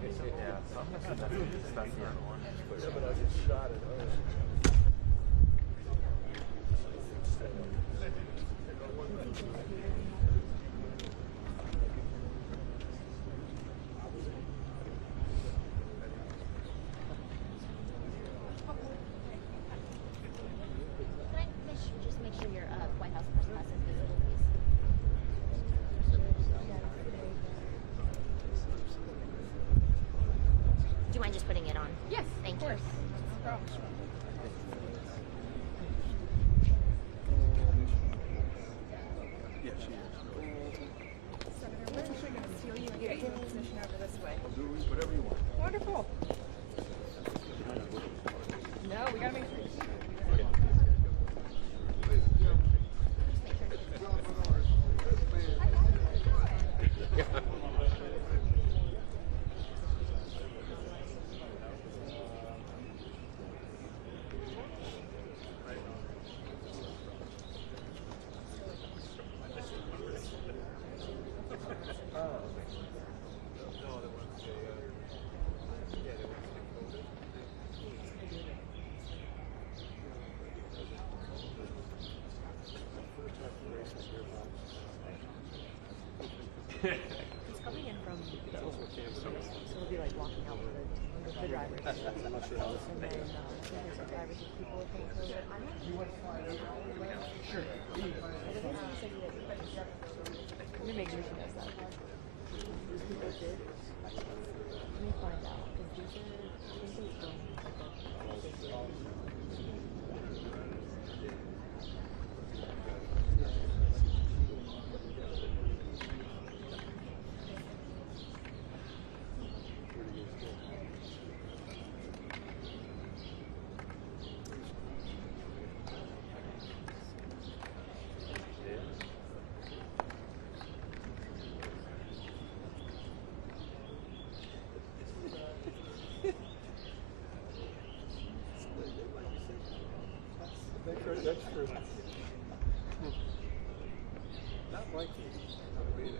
Yeah, so I'm guessing that's the other one. Yeah, but I just shot it. Just make sure your White House press pass is visible, please. Do you mind just putting it on? Yes, Thank of you. course. No problem. Yeah, she is. Senator, we're actually going to seal you and get you in position over this way. I'll do whatever you want. Wonderful. No, we got to make sure. He's coming in from the oval, so he'll be like walking out with the drivers. And then I think there's some drivers and people will come over. Sure. Let me make sure she knows that. These people did. Let me find out, because these are, I think they're from That's true. Not likely. I mean,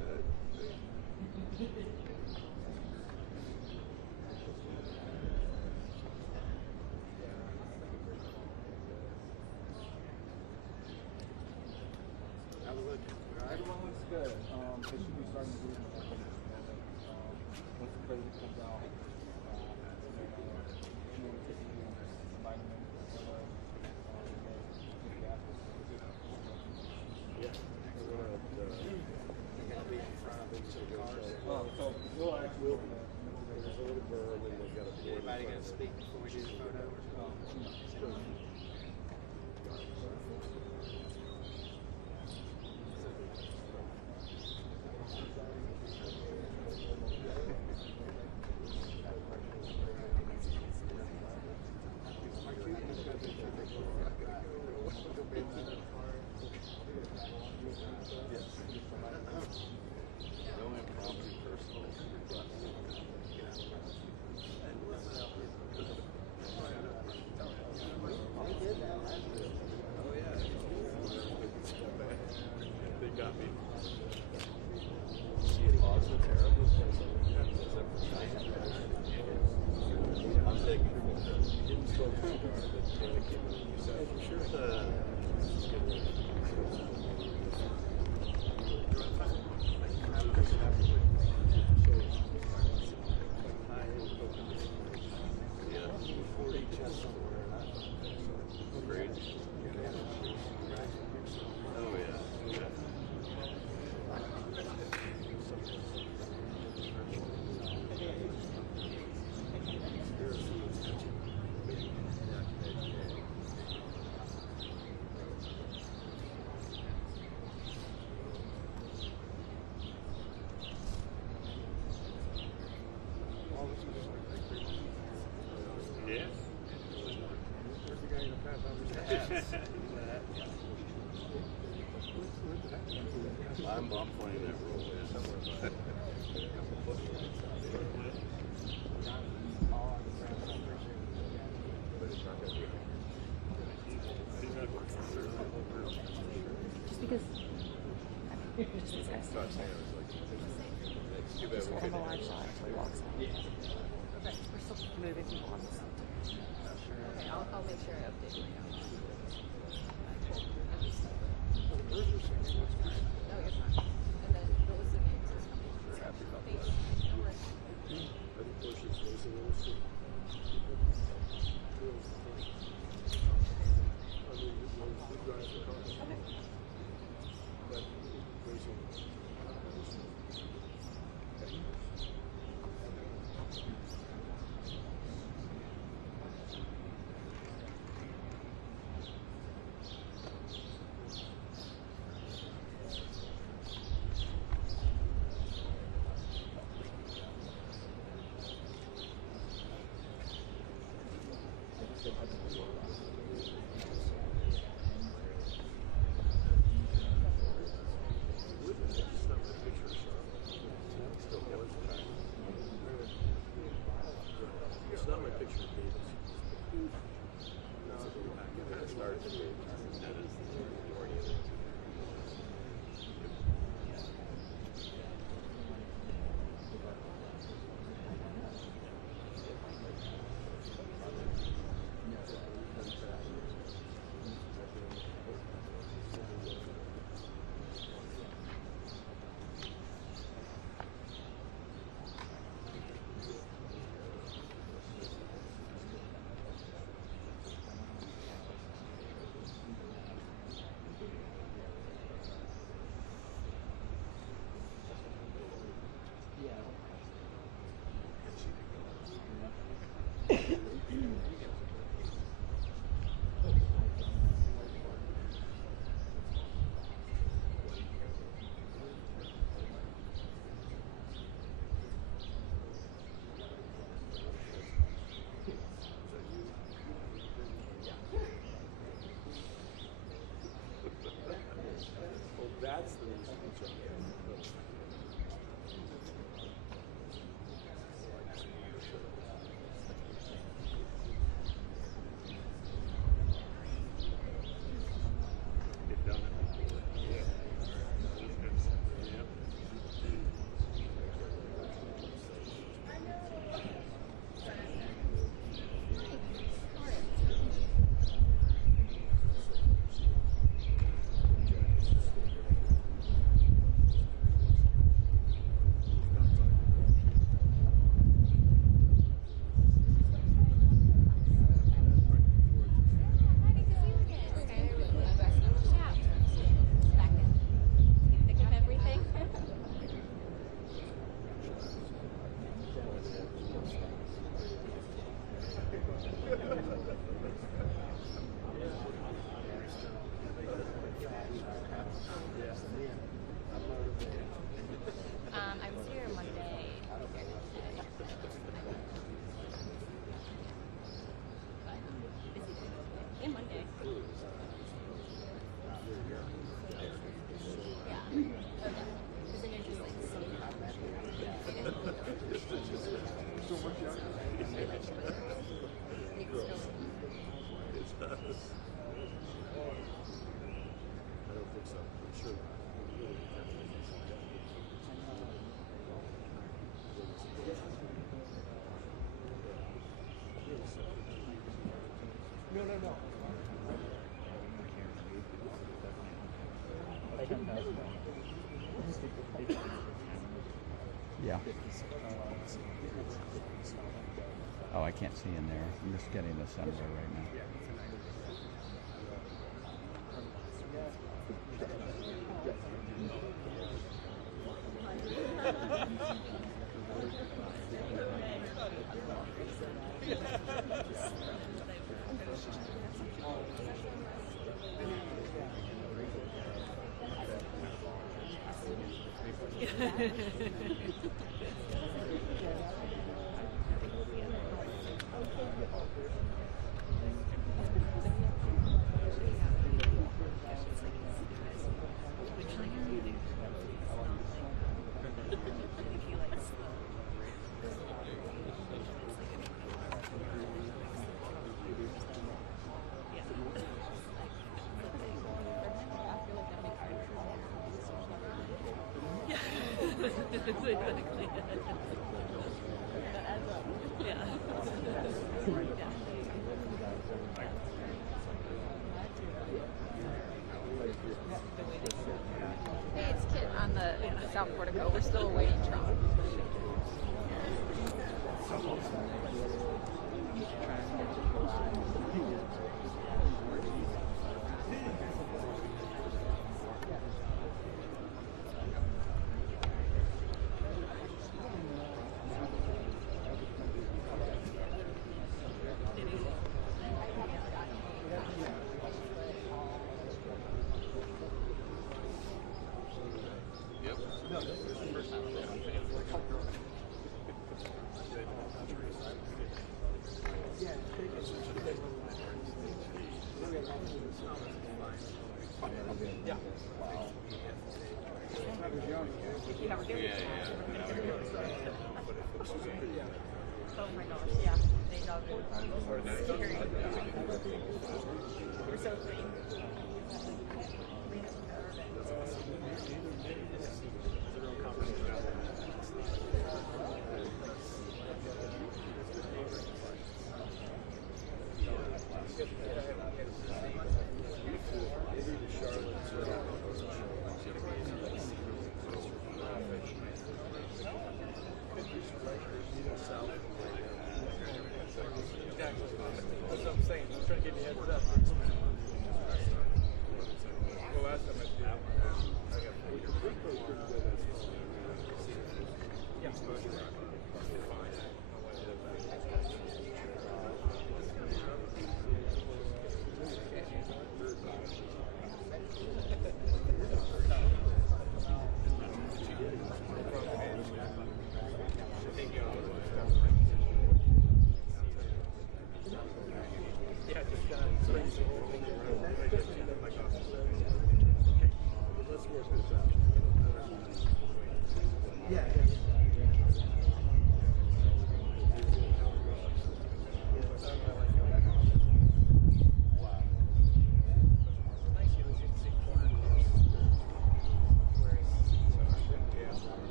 everyone looks good. They should be starting to do it. Once the president comes out, she will take the vitamin. Yeah. So we'll actually there's a little berm and they've got a board. Anybody going to speak before we do the photo? No impromptu personal Oh yeah. They got me. She lost a terrible I'm taking you didn't smoke a cigar, but you said Oh yeah. It's not my picture of Davis. I started the game. That is the majority of it. That's the reason it's up there. They've done it before. Yeah. I was here Monday. Busy day. And Monday. Yeah. Because then you're just like sitting up. So much younger. You can still It does. I don't think so. I'm sure. No, no, no. Yeah. Oh, I can't see in there. I'm just getting the center right now. Exactly. That adds up. Yeah. Hey, it's Kit on the South Portico. We're still awaiting Trump.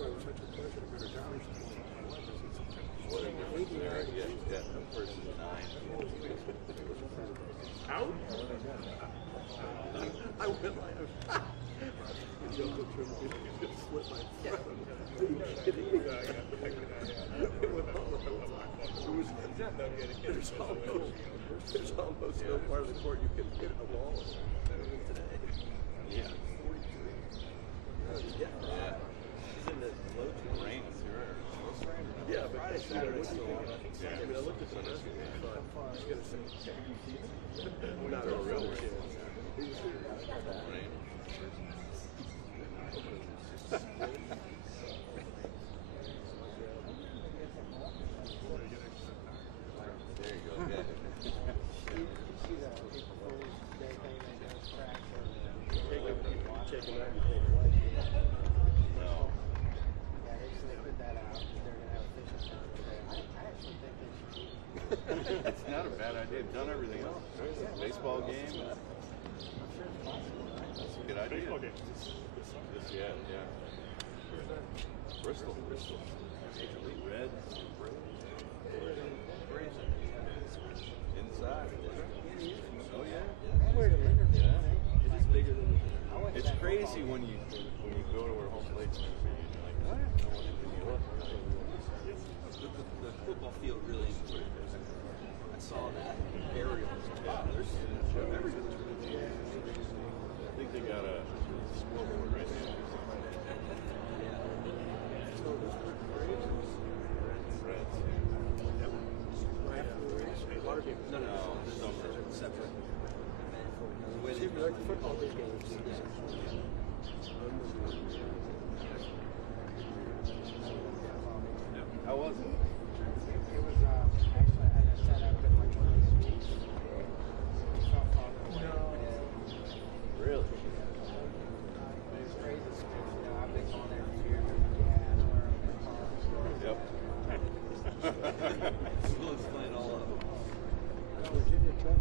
why it was such a pleasure to go to Dallas. Whatever. Yeah, that person's 9. Out? I went like, jumped up to him and just slit my throat. Are you kidding me? There's almost no part of the court you can hit a ball today. Yeah. 43. Yeah. He's in the low to rain. Yeah, but Friday, Saturday, still on. I mean, I looked at the rest of it and thought, I was going to say, not a real chance. There you go. Yeah. It's not a bad idea. Done everything else. Baseball game. That's a good idea. Baseball game. Yeah. Bristol. Red. Inside. Oh yeah. Yeah. It's bigger than. It's crazy when you go to where home plate's going to be. You're like, oh, no one can the football field really is what it is. I saw that aerial. Yeah, there's everything. I think they got a scoreboard right now. So this is Reds. Yep. Water game. No, separate. See, we like the football games. How was it? It was actually I just sat out with my 20 feet. Really? It was crazy. You know, I've been going every year. Yep. We'll explain all of them. Virginia Tech.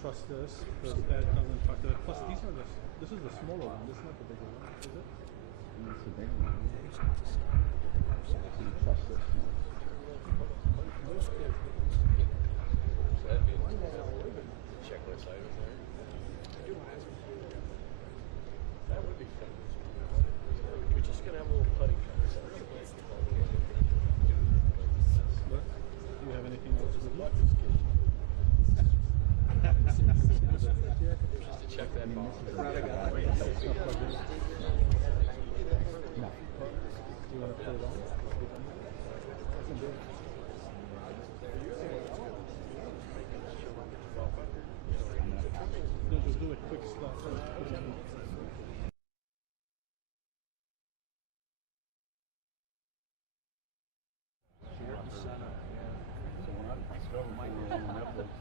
Trust this because that doesn't trust that. Plus, this is the smaller one. This is not the bigger one, is it? It's the bigger one. You trust this one. Checklist item there. That would be fun. We're just gonna have a little putting contest. What? Do you have anything else with you? Check that ball. No. Do you want to put it on? No, just do a quick slot.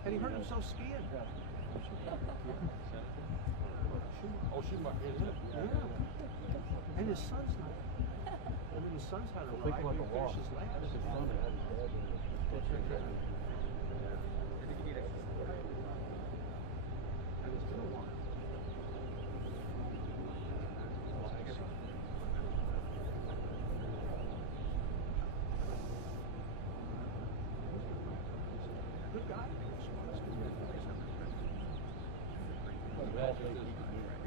And he hurt himself skiing. Oh, she might be. Yeah. And his son's not. I mean, his son's had a ride. Think about the walk. His leg. His son had his dad. And it's been a while. Good guy.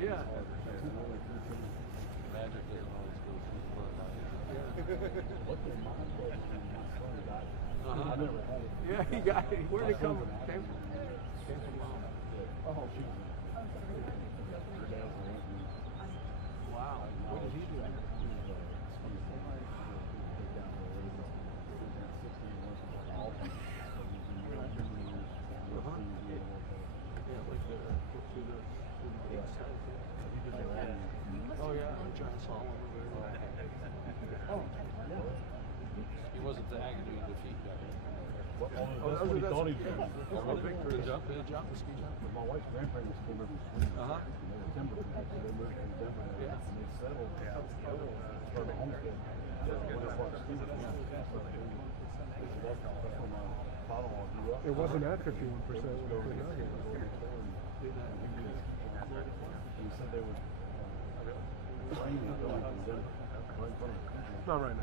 Yeah. Magic doesn't always go too far. Yeah, he got it. Where'd it come from? Came from mom. Oh, wow. What did he do? Oh yeah, John Solomon. He wasn't the agony defeat guy. That's what he thought he did. Victory. Jump, ski jump. Uh-huh. Timber. They moved from Denver. Yeah. And they settled. Started homestead. It wasn't at 51% when they got here. He said they would train me going from Denver. Not right now.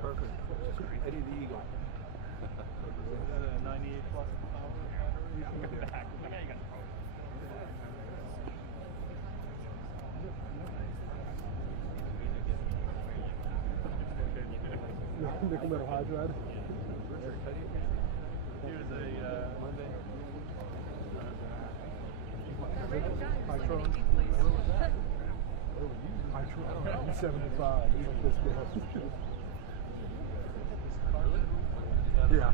Perfect. Eddie the Eagle. 98 plus power battery. Nickel metal hydride. Here's a Monday. Hydron. Hydron. 75. Yeah.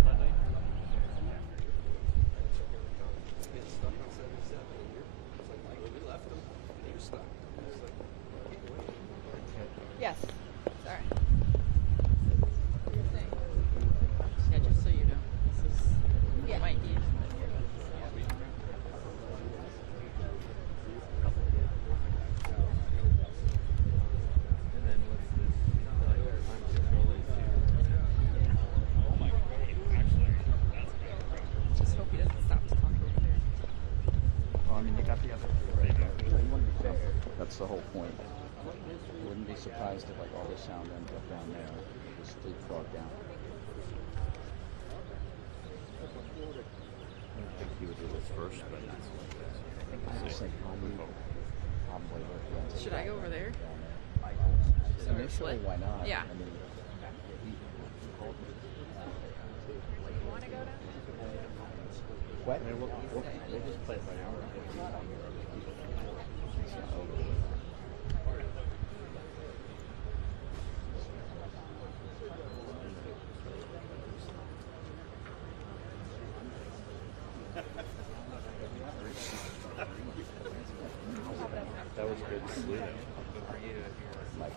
Yes. Sorry. Yeah, just so you know, this is Yeah. might be. Just hope he doesn't stop talking over there. Well, I mean, you got the other two right there. That's the whole point. Wouldn't be surprised if like all the sound ends up down there, just leapfrog down. I think he would do this first, but that's I just think probably with Should I go over there? initially, why not? Yeah. I mean, You want to go down? what? we'll just play it by ear. That was good sleep. Like,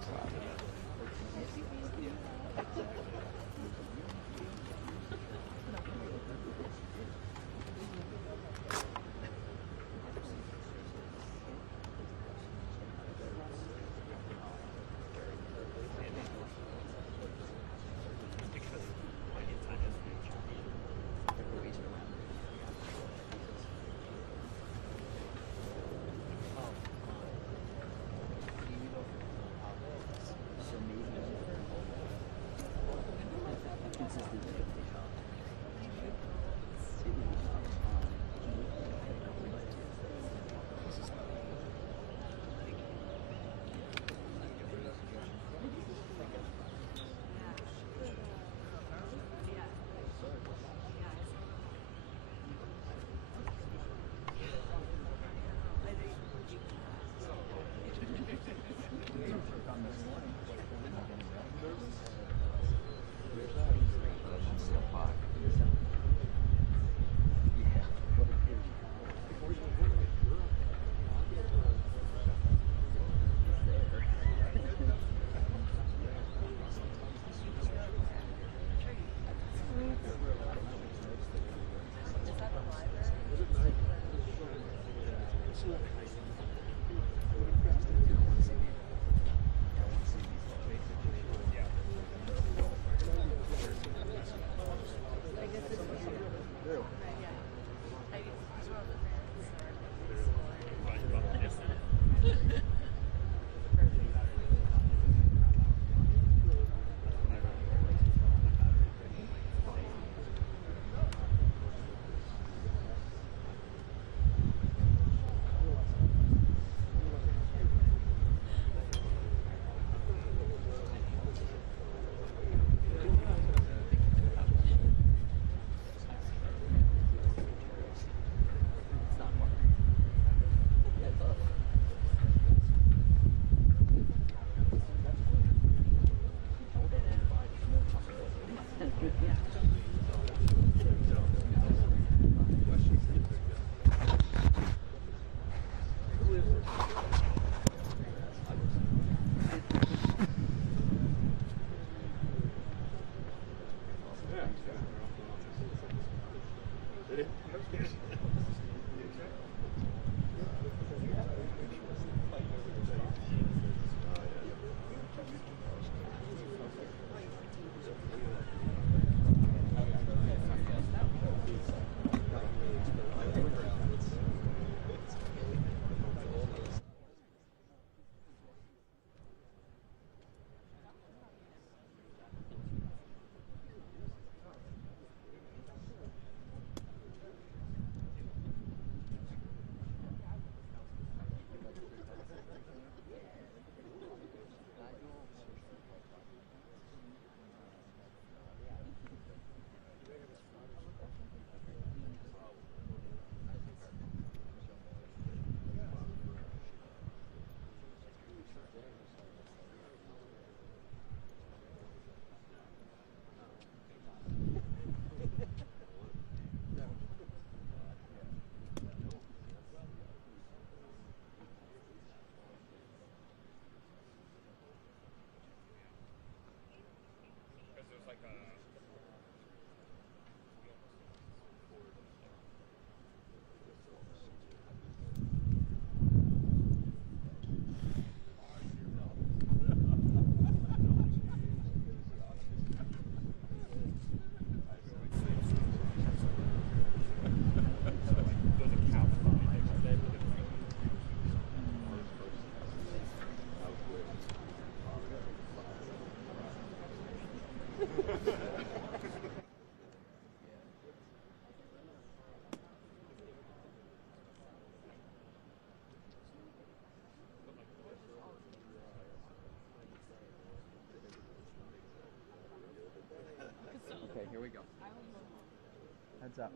here we go. Heads up.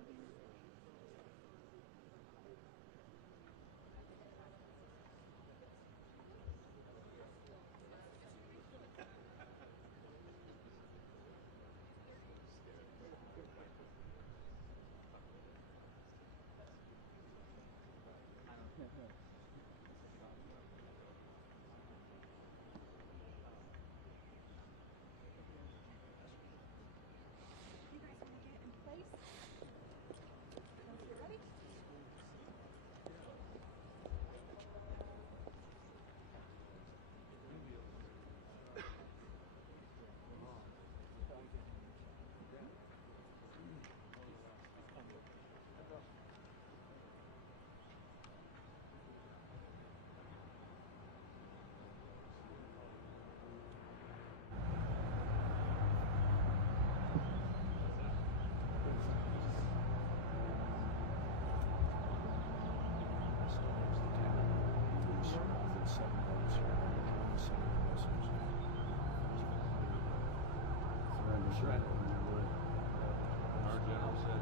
Our general said,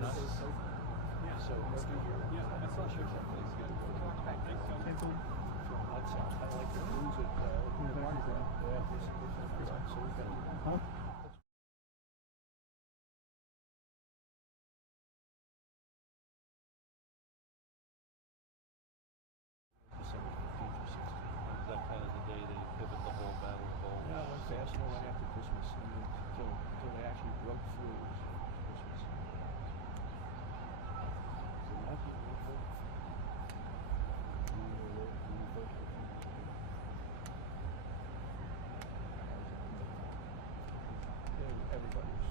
nuts. Yeah, so let's do here. Yeah, that's all sure. Thank you. That's I like to lose it. So we got. December 15th or 16th. Is that kind of the day they pivot the whole battle of bowls? No, it was fast right after Christmas, and then until they actually broke through it was Christmas. So nothing. Everybody's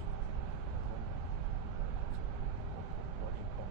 watching ball.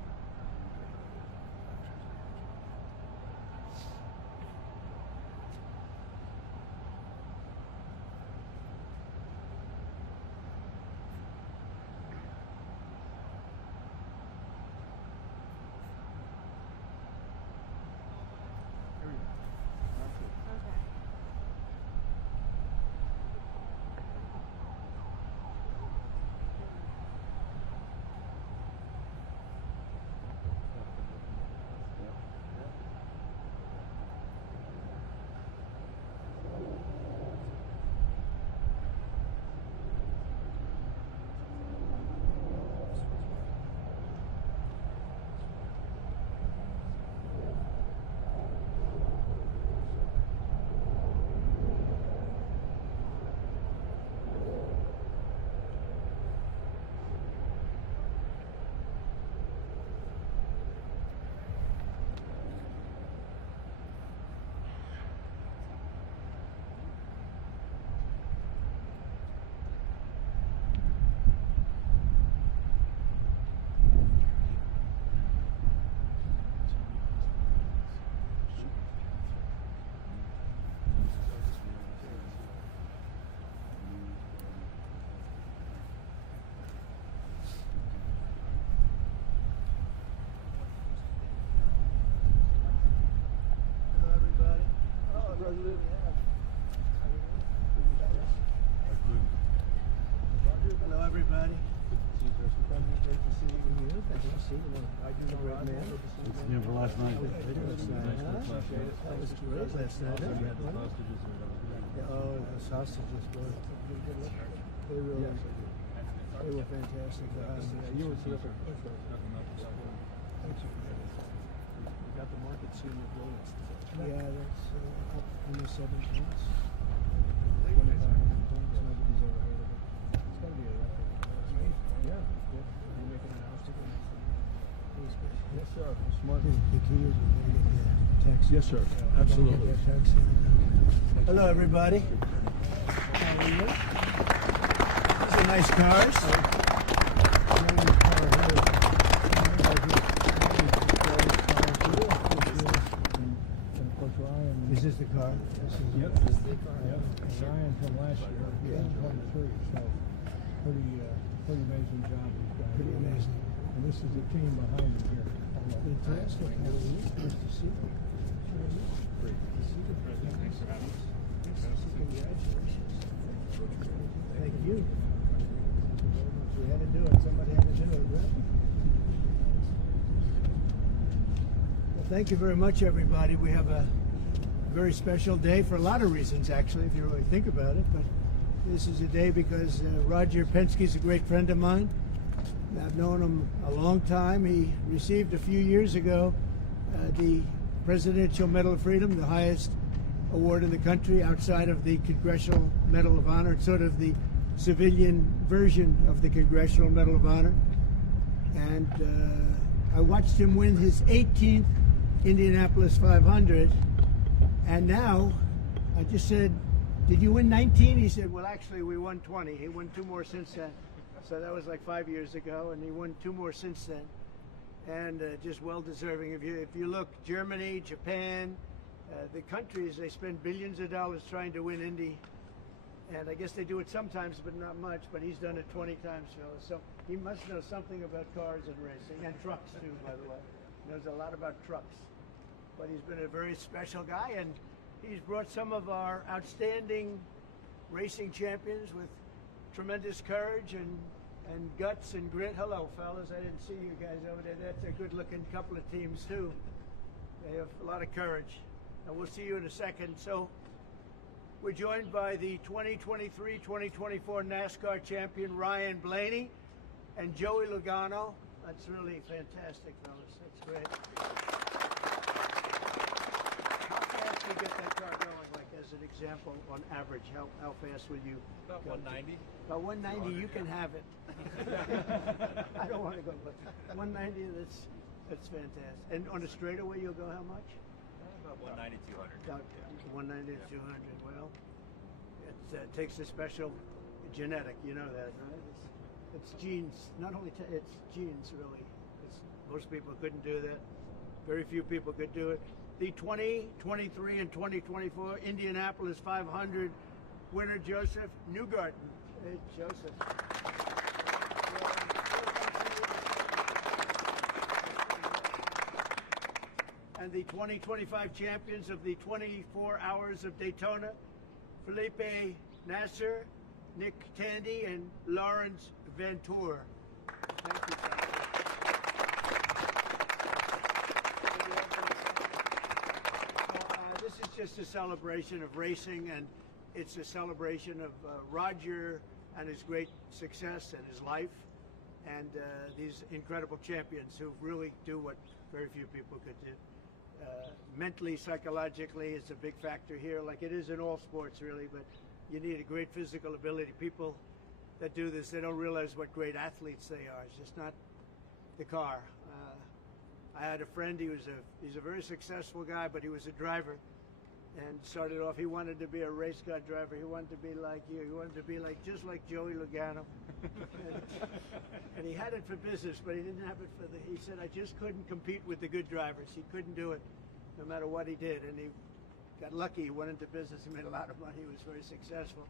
Hello, everybody. Great to see you. Thanks for seeing you. I do the great man. It's never last night. That was great last night. Oh, the sausages were. They really. They were fantastic. You were terrific. Thanks. You got the market senior brilliance. Yeah, that's up in the 17s. 2,500 tons. Nobody's ever heard of it. It's got to be a record. Yeah. You're making an house again. Yes, sir. Smart. The key is we're going to get the taxi. Yes, sir. Absolutely. Get that taxi. Hello, everybody. How are you? These are nice cars. Is this the car? Yep. This is the car. Ryan from last year. Yeah. 23. So pretty amazing job these guys. Pretty amazing. And this is the team behind him here. Fantastic. How are you? Nice to see you. Great. Thanks for having us. Congratulations. Thank you. Thank you very much, everybody. We have a very special day for a lot of reasons, actually, if you really think about it. But this is a day because Roger Penske's a great friend of mine. I've known him a long time. He received a few years ago the Presidential Medal of Freedom, the highest award in the country outside of the Congressional Medal of Honor. It's sort of the civilian version of the Congressional Medal of Honor. And I watched him win his 18th Indianapolis 500. And now I just said, "Did you win 19?" He said, "Well, actually, we won 20. He won 2 more since then." So that was like 5 years ago, and he won 2 more since then. And just well-deserving. If you look, Germany, Japan, the countries, they spend billions of dollars trying to win Indy. And I guess they do it sometimes, but not much. But he's done it 20 times, fellas. So he must know something about cars and racing, and trucks, too, by the way. He knows a lot about trucks. But he's been a very special guy, and he's brought some of our outstanding racing champions with tremendous courage and guts and grit. Hello, fellas. I didn't see you guys over there. That's a good-looking couple of teams, too. They have a lot of courage. And we'll see you in a second. So we're joined by the 2023-2024 NASCAR champion, Ryan Blaney, and Joey Logano. That's really fantastic, fellas. That's great. How fast do you get that car going, like as an example, on average? How fast will you About go? 190. About 190, you can have it. I don't want to go, but 190, that's fantastic. And on a straightaway, you'll go how much? About 190, 200. About 190 to 200. Well, it takes a special genetic, you know that, right? It's genes. Not only it's genes, really. Most people couldn't do that. Very few people could do it. The 2023 and 2024 Indianapolis 500 winner, Joseph Newgarden. Hey, Joseph. And the 2025 champions of the 24 Hours of Daytona, Felipe Nasser, Nick Tandy, and Lawrence Ventura. Thank you, this is just a celebration of racing, and it's a celebration of Roger and his great success and his life, and these incredible champions who really do what very few people could do. Mentally, psychologically, it's a big factor here, like it is in all sports, really, but you need a great physical ability. People that do this, they don't realize what great athletes they are. It's just not the car. I had a friend, he's a very successful guy, but he was a driver, and started off, he wanted to be a race car driver. He wanted to be like you. He wanted to be just like Joey Logano. And he had it for business, but he didn't have it for he said, I just couldn't compete with the good drivers. He couldn't do it, no matter what he did. And he got lucky. He went into business. He made a lot of money. He was very successful.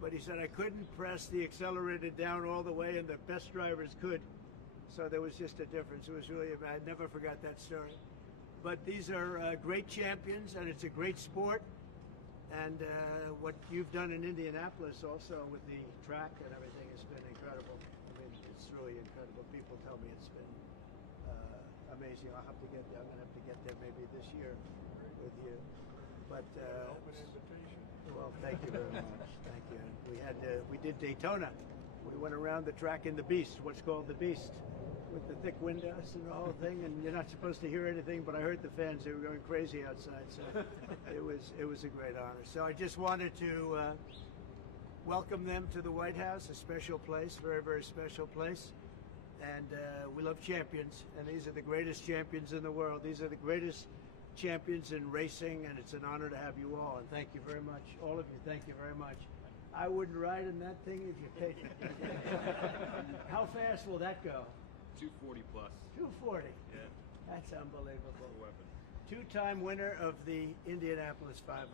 But he said, I couldn't press the accelerator down all the way, and the best drivers could. So there was just a difference. It was really, I never forgot that story. But these are great champions, and it's a great sport. And what you've done in Indianapolis also with the track and everything has been incredible. I mean, it's really incredible. People tell me it's been amazing. I'll have to get there. I'm going to have to get there maybe this year with you. But Open invitation. well, thank you very much. Thank you. We did Daytona. We went around the track in the Beast, what's called the Beast, with the thick windows and the whole thing. And you're not supposed to hear anything, but I heard the fans. They were going crazy outside. So it was a great honor. So I just wanted to welcome them to the White House, a special place, very, very special place. And we love champions, and these are the greatest champions in the world. These are the greatest champions in racing, and it's an honor to have you all. And thank you very much, all of you. Thank you very much. I wouldn't ride in that thing if you paid me. How fast will that go? 240 plus. 240. Yeah. That's unbelievable. Weapon. Two-time winner of the Indianapolis 500,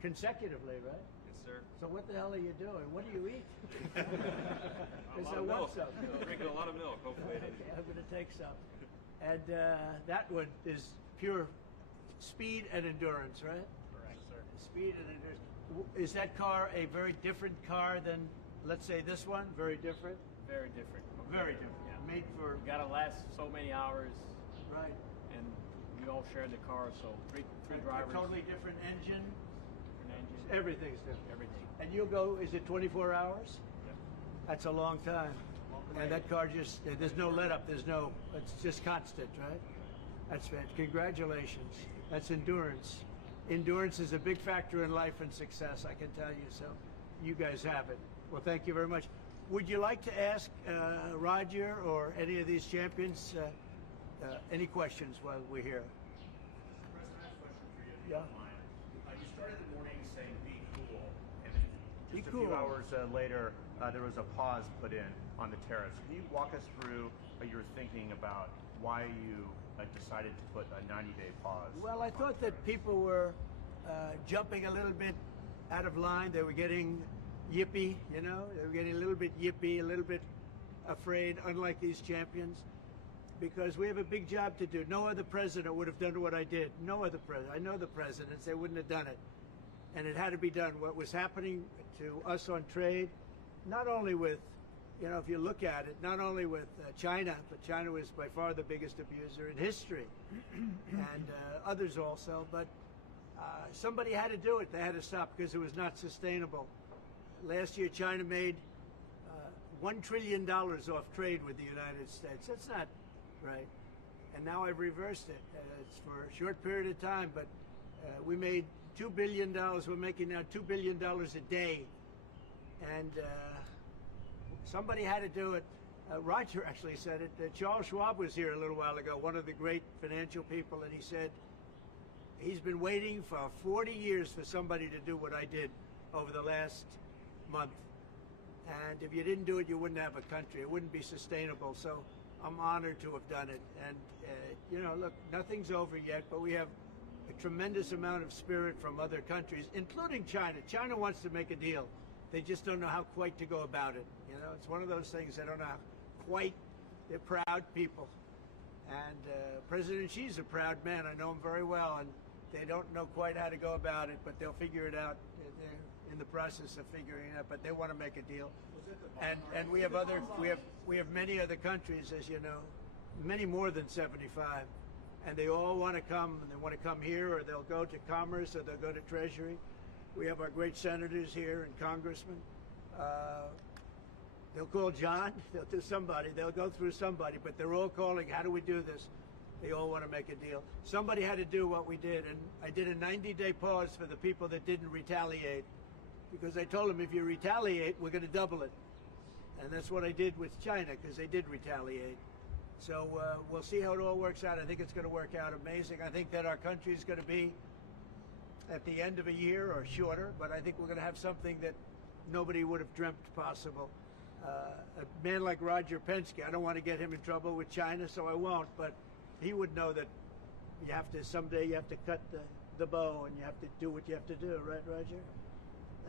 consecutively, right? Yes, sir. So what the hell are you doing? What do you eat? A Because lot I of want milk. some. Drinking a lot of milk, hopefully. Okay, I'm going to take some. And that one is pure speed and endurance, right? Correct, sir. Speed and endurance. Is that car a very different car than, let's say, this one? Very different? Very different. Very different. Yeah. Made for, You gotta last so many hours, right. and we all shared the car, so three drivers. Totally different engine. Different engine. Everything's different. Everything. And you'll go, is it 24 hours? Yeah. That's a long time. And that car just, there's no let up, it's just constant, right? That's fantastic. Congratulations. That's endurance. Endurance is a big factor in life and success, I can tell you. So you guys have it. Well, thank you very much. Would you like to ask Roger or any of these champions any questions while we're here? President, I have a question for you. If you Yeah. don't mind. You started the morning saying be cool, and Be just a cool. few hours later, there was a pause put in on the tariffs. Can you walk us through your thinking about why you decided to put a 90-day pause? Well, I thought that people were jumping a little bit out of line. They were getting yippy, you know. They were getting a little bit yippy, a little bit afraid, unlike these champions, because we have a big job to do. No other president would have done what I did. No other president. I know the presidents. They wouldn't have done it. And it had to be done. What was happening to us on trade, not only with, you know, if you look at it, not only with China, but China was by far the biggest abuser in history, and others also, but somebody had to do it. They had to stop because it was not sustainable. Last year, China made $1 trillion off trade with the United States. That's not right. And now I've reversed it. It's for a short period of time, but we made $2 billion. We're making now $2 billion a day. And somebody had to do it. Roger actually said it. Charles Schwab was here a little while ago, one of the great financial people, and he said he's been waiting for 40 years for somebody to do what I did over the last month. And if you didn't do it, you wouldn't have a country. It wouldn't be sustainable. So I'm honored to have done it. And, you know, look, nothing's over yet, but we have a tremendous amount of spirit from other countries, including China. China wants to make a deal. They just don't know how quite to go about it. You know, it's one of those things they don't know how quite. They're proud people. And President Xi's a proud man. I know him very well. And they don't know quite how to go about it, but they'll figure it out. They're in the process of figuring it out, but they want to make a deal. And we have many other countries, as you know, many more than 75, and they all want to come. And they want to come here, or they'll go to Commerce, or they'll go to Treasury. We have our great senators here and congressmen. They'll call John. They'll do somebody. They'll go through somebody, but they're all calling. How do we do this? They all want to make a deal. Somebody had to do what we did, and I did a 90-day pause for the people that didn't retaliate, because I told them if you retaliate, we're going to double it. And that's what I did with China, because they did retaliate. So we'll see how it all works out. I think it's going to work out amazing. I think that our country is going to be at the end of a year or shorter, but I think we're going to have something that nobody would have dreamt possible. A man like Roger Penske, I don't want to get him in trouble with China, so I won't, but he would know that you have to, someday you have to cut the bow and you have to do what you have to do, right, Roger?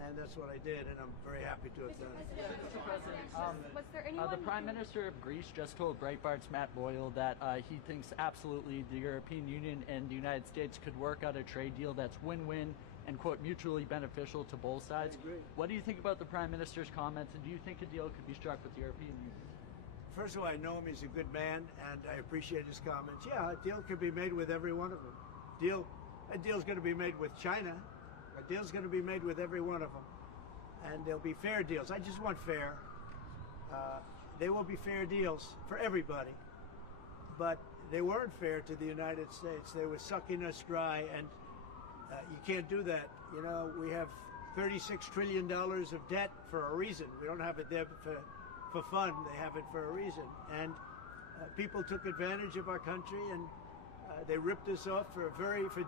And that's what I did, and I'm very happy to have done it. Mr. President, was there anyone The Prime Minister of Greece just told Breitbart's Matt Boyle that he thinks absolutely the European Union and the United States could work out a trade deal that's win-win and, quote, mutually beneficial to both sides. I agree. What do you think about the Prime Minister's comments, and do you think a deal could be struck with the European Union? First of all, I know him. He's a good man, and I appreciate his comments. Yeah, a deal could be made with every one of them. A deal's going to be made with China. A deal's going to be made with every one of them. And there'll be fair deals. I just want fair. They will be fair deals for everybody. But they weren't fair to the United States. They were sucking us dry, and you can't do that. You know, we have $36 trillion of debt for a reason. We don't have it there for fun. They have it for a reason. And people took advantage of our country, and they ripped us off for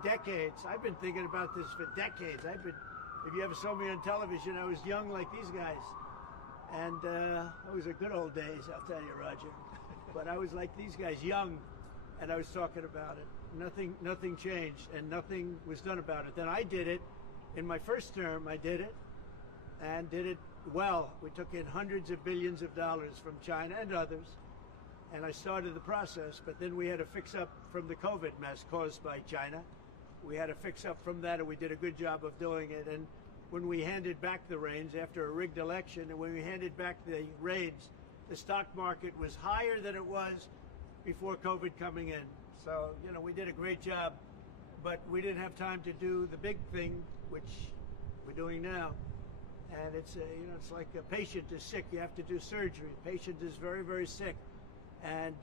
decades. I've been thinking about this for decades. If you ever saw me on television, I was young like these guys. And it was the good old days, I'll tell you, Roger. But I was like these guys, young, and I was talking about it. Nothing changed, and nothing was done about it. Then I did it. In my first term, I did it, and did it well. We took in hundreds of billions of dollars from China and others, and I started the process, but then we had to fix up from the COVID mess caused by China. We had to fix up from that, and we did a good job of doing it. And when we handed back the reins after a rigged election, and when we handed back the reins, the stock market was higher than it was before COVID coming in. So, you know, we did a great job, but we didn't have time to do the big thing, which we're doing now. And it's, you know, it's like a patient is sick, you have to do surgery. Patient is very, very sick. And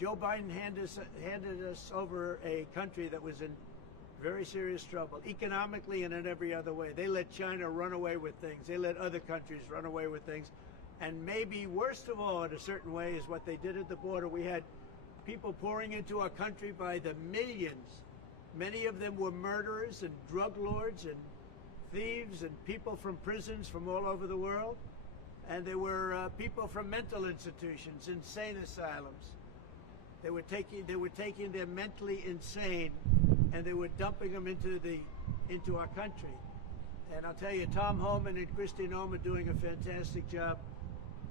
Joe Biden handed us over a country that was in very serious trouble, economically and in every other way. They let China run away with things. They let other countries run away with things. And maybe worst of all, in a certain way, is what they did at the border. We had people pouring into our country by the millions. Many of them were murderers and drug lords and thieves and people from prisons from all over the world. And there were people from mental institutions, insane asylums. They were taking their mentally insane and they were dumping them into our country. And I'll tell you, Tom Homan and Kristi Noem are doing a fantastic job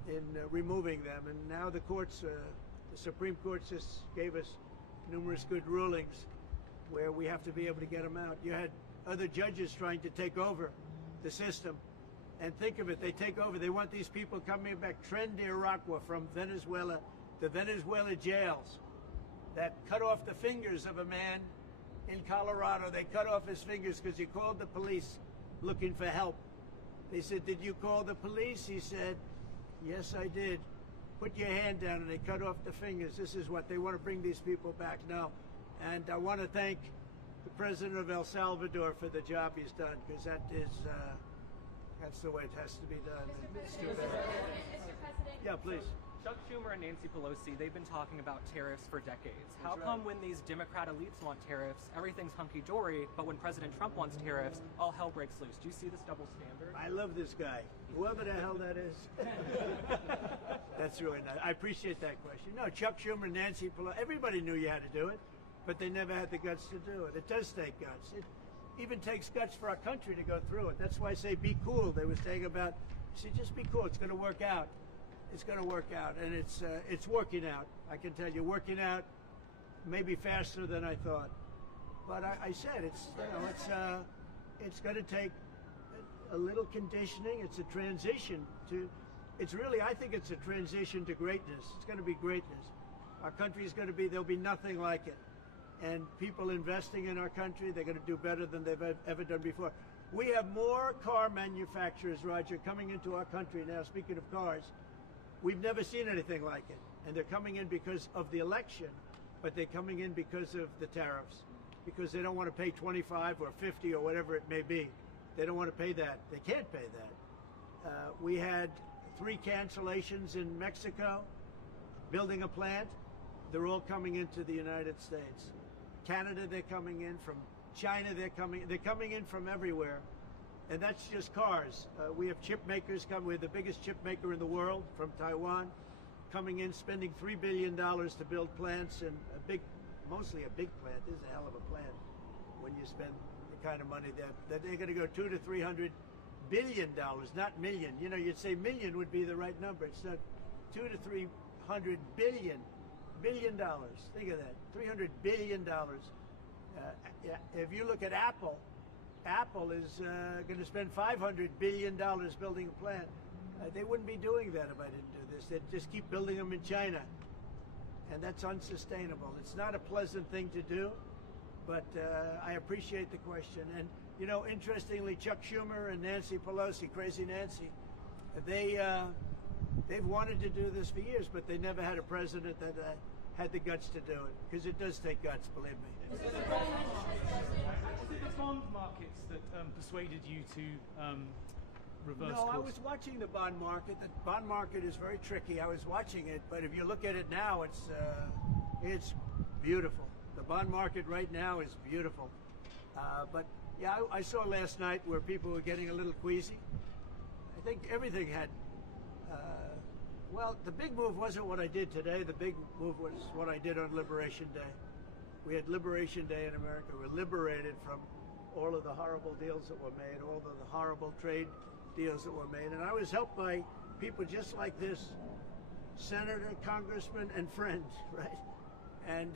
in removing them. And now the courts, the Supreme Court just gave us numerous good rulings where we have to be able to get them out. You had other judges trying to take over the system. And think of it, they take over. They want these people coming back. Tren de Aragua from Venezuela, the Venezuela jails that cut off the fingers of a man in Colorado. They cut off his fingers because he called the police looking for help. They said, "Did you call the police?" He said, "Yes, I did." "Put your hand down," and they cut off the fingers. This is what they want to bring these people back now. And I want to thank the president of El Salvador for the job he's done, because that is, that's the way it has to be done. It's too bad. Mr. President. Yeah, please. Chuck Schumer and Nancy Pelosi, they've been talking about tariffs for decades. How come when these Democrat elites want tariffs, everything's hunky-dory, but when President Trump wants tariffs, all hell breaks loose? Do you see this double standard? I love this guy, whoever the hell that is. That's really nice. I appreciate that question. No, Chuck Schumer, Nancy Pelosi, everybody knew you had to do it, but they never had the guts to do it. It does take guts. It even takes guts for our country to go through it. That's why I say be cool. They were saying about, see, just be cool. It's going to work out. It's going to work out, and it's working out. I can tell you, working out maybe faster than I thought. But I said it's, you know, it's going to take a little conditioning. It's a transition to, it's really, I think it's a transition to greatness. It's going to be greatness. Our country is going to be, there'll be nothing like it. And people investing in our country, they're going to do better than they've ever done before. We have more car manufacturers, Roger, coming into our country now, speaking of cars. We've never seen anything like it. And they're coming in because of the election, but they're coming in because of the tariffs, because they don't want to pay 25 or 50 or whatever it may be. They don't want to pay that. They can't pay that. We had 3 cancellations in Mexico, building a plant. They're all coming into the United States. Canada, they're coming in. From China, they're coming in from everywhere. And that's just cars. We have chip makers coming. We're the biggest chip maker in the world from Taiwan, coming in, spending $3 billion to build plants, and mostly a big plant. This is a hell of a plant when you spend the kind of money that they're going to go $200 to $300 billion, not million. You know, you'd say million would be the right number. It's not. $200 to $300 billion. Think of that. $300 billion. If you look at Apple, Apple is going to spend $500 billion building a plant. They wouldn't be doing that if I didn't do this. They'd just keep building them in China. And that's unsustainable. It's not a pleasant thing to do, but I appreciate the question. And, you know, interestingly, Chuck Schumer and Nancy Pelosi, Crazy Nancy, they've wanted to do this for years, but they never had a president that had the guts to do it, because it does take guts, believe me. Was it the bond markets that persuaded you to reverse course? No, I was watching the bond market. The bond market is very tricky. I was watching it, but if you look at it now, it's beautiful. The bond market right now is beautiful. But yeah, I saw last night where people were getting a little queasy. I think everything had. Well, the big move wasn't what I did today. The big move was what I did on Liberation Day. We had Liberation Day in America. We were liberated from all of the horrible deals that were made, all of the horrible trade deals that were made. And I was helped by people just like this, senator, congressman, and friends, right? And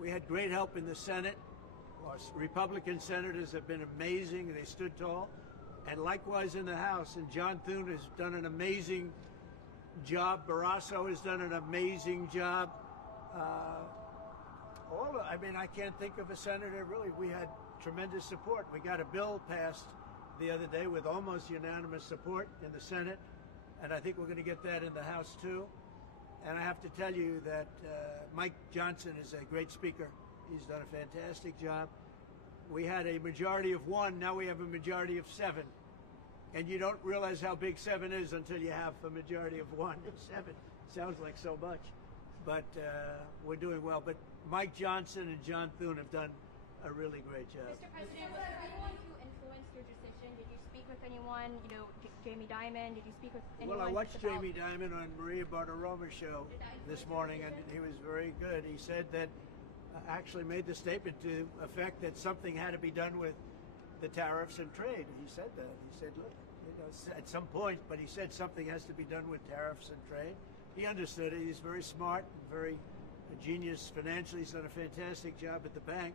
we had great help in the Senate. Our Republican senators have been amazing. They stood tall. And likewise in the House. And John Thune has done an amazing job. Barrasso has done an amazing job. I mean, I can't think of a senator really. We had tremendous support. We got a bill passed the other day with almost unanimous support in the Senate, and I think we're going to get that in the House too. And I have to tell you that Mike Johnson is a great speaker. He's done a fantastic job. We had a majority of 1, now we have a majority of 7. And you don't realize how big 7 is until you have a majority of 1. 7 sounds like so much, but we're doing well. But Mike Johnson and John Thune have done a really great job. Mr. President, was there anyone who influenced your decision? Did you speak with anyone? You know, Jamie Dimon. Did you speak with anyone? Well, I watched Jamie Dimon on Maria Bartiromo's show this morning, and he was very good. He said that actually made the statement to effect that something had to be done with the tariffs and trade. He said that. He said, look, you know, at some point, but he said something has to be done with tariffs and trade. He understood it. He's very smart and very genius financially. He's done a fantastic job at the bank.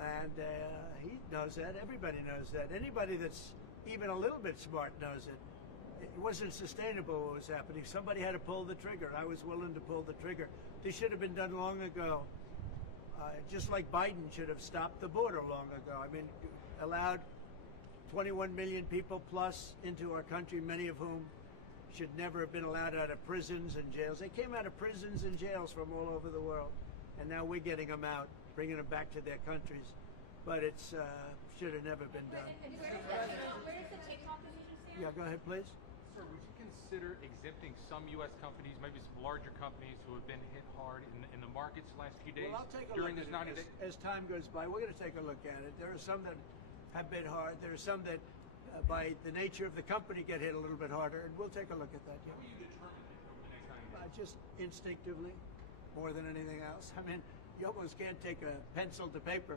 And he knows that. Everybody knows that. Anybody that's even a little bit smart knows it. It wasn't sustainable what was happening. Somebody had to pull the trigger. I was willing to pull the trigger. This should have been done long ago. Just like Biden should have stopped the border long ago. I mean, allowed 21 million people plus into our country, many of whom should never have been allowed out of prisons and jails. They came out of prisons and jails from all over the world. And now we're getting them out, bringing them back to their countries. But it's should have never been done. Where does the TikTok decision stand? Yeah, go ahead, please. Sir, would you consider exempting some U.S. companies, maybe some larger companies who have been hit hard in the markets the last few days Well, I'll take a during look this at 90 it. days? As time goes by, we're going to take a look at it. There are some that have been hard. There are some that, by the nature of the company, get hit a little bit harder, and we'll take a look at that. Yeah. How will you determine it over the next 90 days? Just instinctively, more than anything else. I mean, you almost can't take a pencil to paper.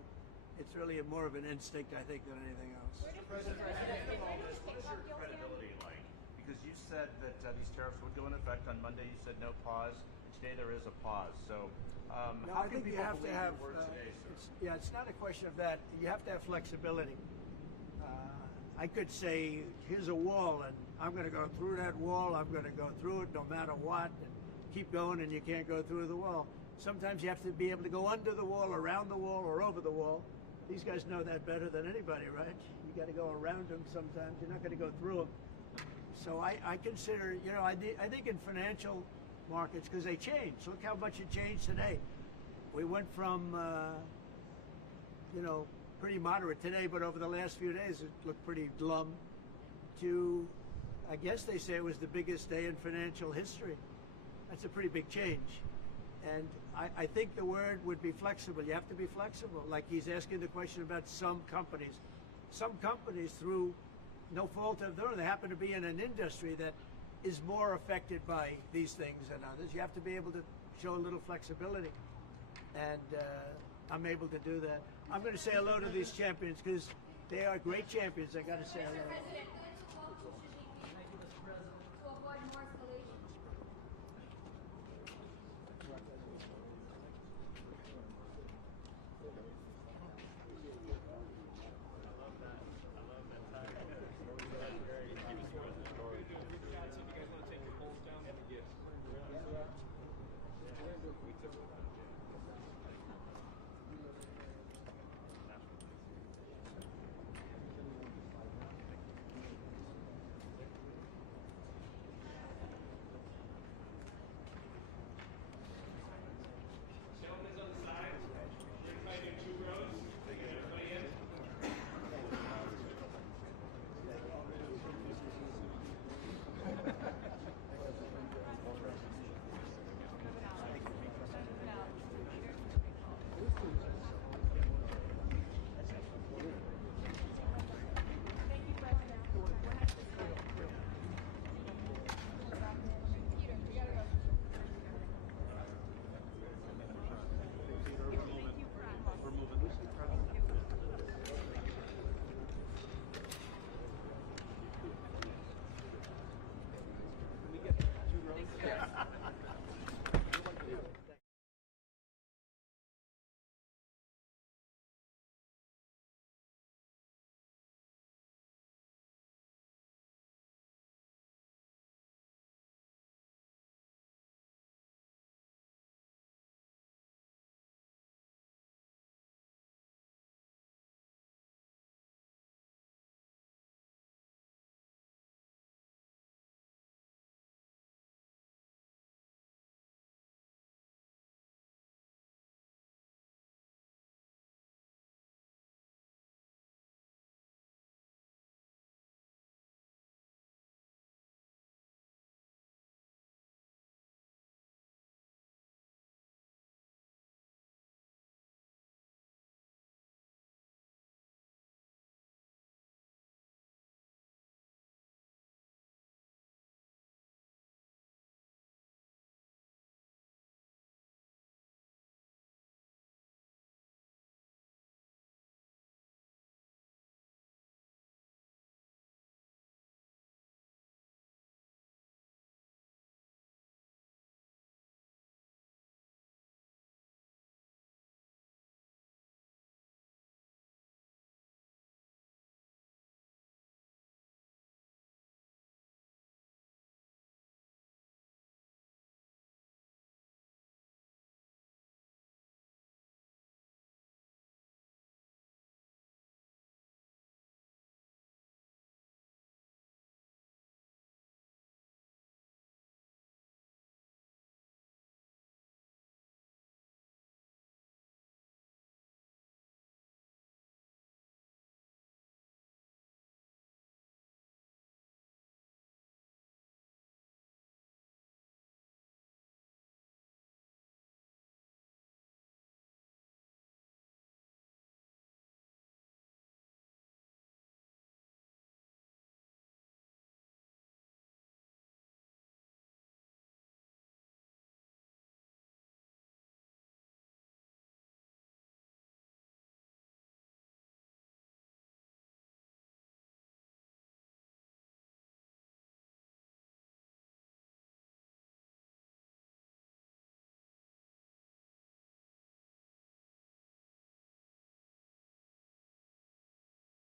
It's really more of an instinct, I think, than anything else. Mr. President, in all this, what is your credibility like? Because you said that these tariffs would go into effect on Monday. You said no pause. Today there is a pause. So No, how I can think people you have to believe have. your word today, sir? It's not a question of that. You have to have flexibility. I could say, here's a wall, and I'm going to go through that wall. I'm going to go through it no matter what, and keep going, and you can't go through the wall. Sometimes you have to be able to go under the wall, around the wall, or over the wall. These guys know that better than anybody, right? You got to go around them sometimes. You're not going to go through them. So I consider, you know, I think in financial markets, because they change. Look how much it changed today. We went from, you know, pretty moderate today, but over the last few days it looked pretty glum, to, I guess they say it was the biggest day in financial history. That's a pretty big change. And I think the word would be flexible. You have to be flexible. Like he's asking the question about some companies. Some companies, through no fault of their own, they happen to be in an industry that is more affected by these things than others. You have to be able to show a little flexibility. And I'm able to do that. I'm going to say hello to these champions because they are great champions. I got to say hello.